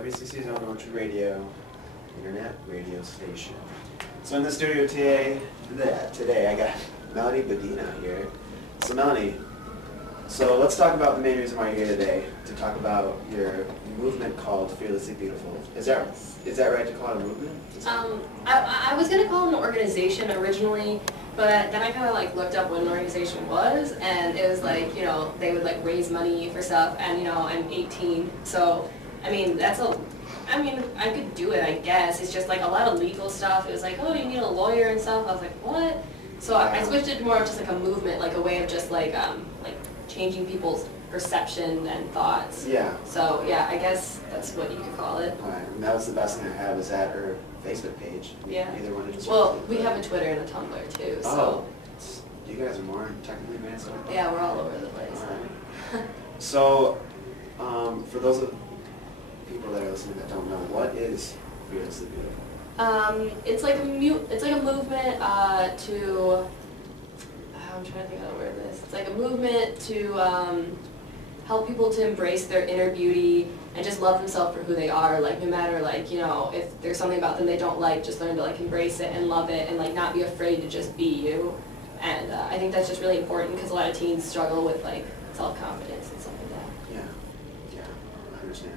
WCC's own Orchard Radio, internet radio station. So in the studio today I got Melanie Bedina here. So Melanie, let's talk about the main reason why you're here today, to talk about your movement called Fearlessly Beautiful. Is that right to call it a movement? I was going to call it an organization originally, but then I kind of looked up what an organization was, and it was they would raise money for stuff, and I'm 18, so I could do it, I guess. It's just a lot of legal stuff. It was oh, you need a lawyer and stuff. I was like, what? So I switched it to more of just a movement, a way of just changing people's perception and thoughts. Yeah. So yeah, I guess that's what you could call it. All right. And that was the best thing I had, was that her Facebook page. Yeah. Either one. Well, we have a Twitter and a Tumblr too. Oh. So you guys are more technically advanced. Yeah, we're all over the place. All right. So, for those of people that are listening that don't know, what is Fearlessly Beautiful? It's like a movement to. I'm trying to think how to word this. It's like a movement to help people to embrace their inner beauty and just love themselves for who they are. No matter if there's something about them they don't like, just learn to embrace it and love it and not be afraid to just be you. And I think that's just really important because a lot of teens struggle with self-confidence and stuff like that. Yeah, I understand.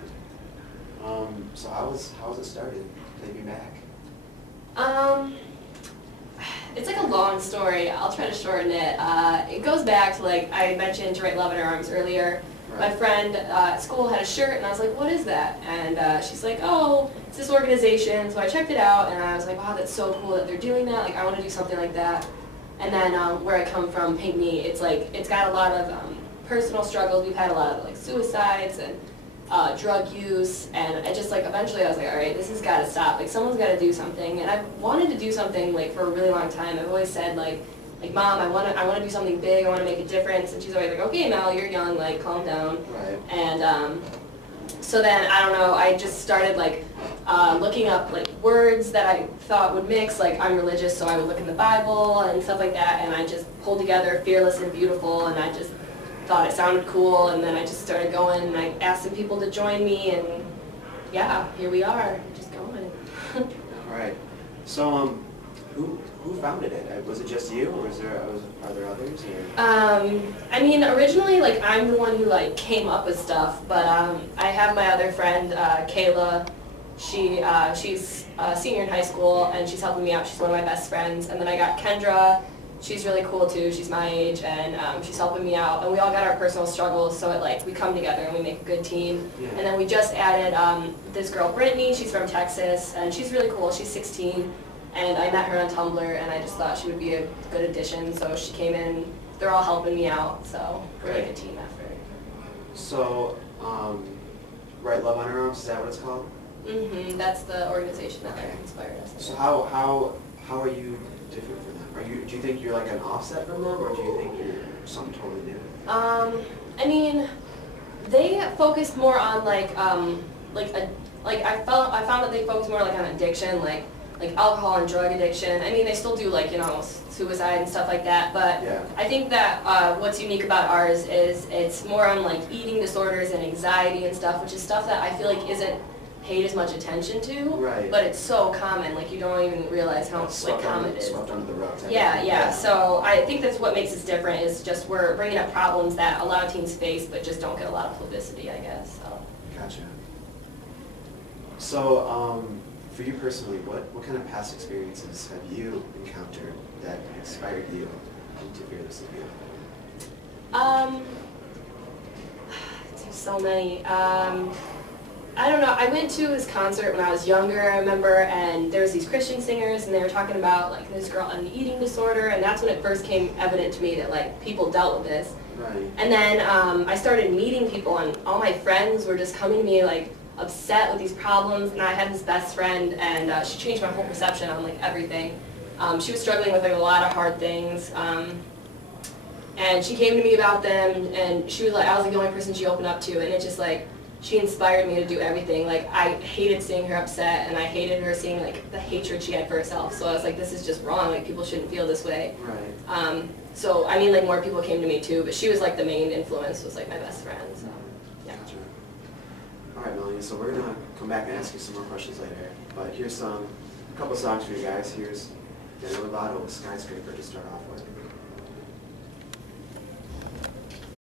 So how was it started? Take me back. It's a long story. I'll try to shorten it. It goes back to I mentioned To Write Love in Her Arms earlier. Right. My friend at school had a shirt, and I was like, what is that? And she's like, oh, it's this organization. So I checked it out, and I was like, wow, that's so cool that they're doing that. I want to do something like that. And then where I come from, Pink Me, it's got a lot of personal struggles. We've had a lot of suicides and drug use, and I just eventually I was like, all right, this has got to stop. Someone's got to do something. And I've wanted to do something for a really long time. I've always said Mom, I want to do something big. I want to make a difference. And she's always like, okay, Mel, you're young. Calm down. Right. And so then I don't know. I just started looking up words that I thought would mix. I'm religious, so I would look in the Bible and stuff like that. And I just pulled together fearless and beautiful, and I just thought it sounded cool. And then I just started going, and I asked some people to join me, and yeah, here we are, just going. All right. So who founded it? Was it just you, or are there others? Or? Originally, I'm the one who came up with stuff, but I have my other friend, Kayla. She's a senior in high school, and she's helping me out. She's one of my best friends. And then I got Kendra. She's really cool too. She's my age, and she's helping me out. And we all got our personal struggles, so we come together and we make a good team. Yeah. And then we just added this girl, Brittany. She's from Texas, and she's really cool. She's 16. And I met her on Tumblr, and I just thought she would be a good addition, so she came in. They're all helping me out, so we're a team effort. So, Write Love on Her Arms, is that what it's called? Mm-hmm. That's the organization that inspired us. So how are you different from them? Do you think you're an offset from them, or do you think you're something totally new? They focused more on I found that they focused more on addiction, like alcohol and drug addiction. They still do suicide and stuff like that, but yeah. I think that what's unique about ours is it's more on eating disorders and anxiety and stuff, which is stuff that I feel isn't paid as much attention to. Right. But it's so common, you don't even realize how common it is. Swept under the rug. Yeah. So I think that's what makes us different, is just we're bringing up problems that a lot of teens face, but just don't get a lot of publicity, I guess. So. Gotcha. So, for you personally, what kind of past experiences have you encountered that inspired you to Fearlessly Beautiful? There's so many. I don't know. I went to this concert when I was younger, I remember, and there was these Christian singers, and they were talking about this girl had an eating disorder, and that's when it first came evident to me that people dealt with this. Right. And then I started meeting people, and all my friends were just coming to me upset with these problems, and I had this best friend, and she changed my whole perception on everything. She was struggling with a lot of hard things, and she came to me about them, and she was I was the only person she opened up to, and it just she inspired me to do everything. I hated seeing her upset, and I hated her seeing the hatred she had for herself. So I was this is just wrong. People shouldn't feel this way. Right. So more people came to me too, but she was the main influence, was my best friend. So yeah. Gotcha. All right, Melanie, so we're gonna come back and ask you some more questions later. But here's a couple songs for you guys. Here's Demi Lovato with Skyscraper to start off with.